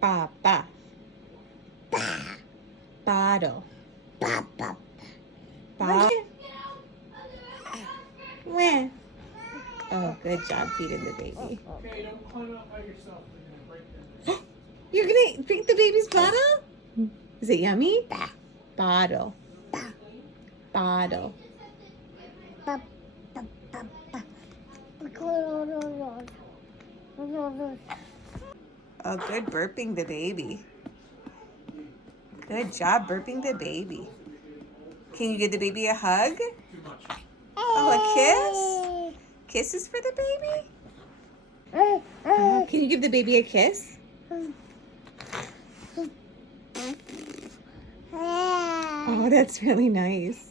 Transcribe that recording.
Papa. Bottle. Bottle. Where? Oh, good job feeding the baby. Okay, don't climb out by yourself. You're gonna break them. You're gonna drink the baby's bottle? Is it yummy? Bottle. Bottle. Oh, good burping the baby. Good job burping the baby. Can you give the baby a hug? Too much. Oh, a kiss? Kisses for the baby? Can you give the baby a kiss? Oh, that's really nice.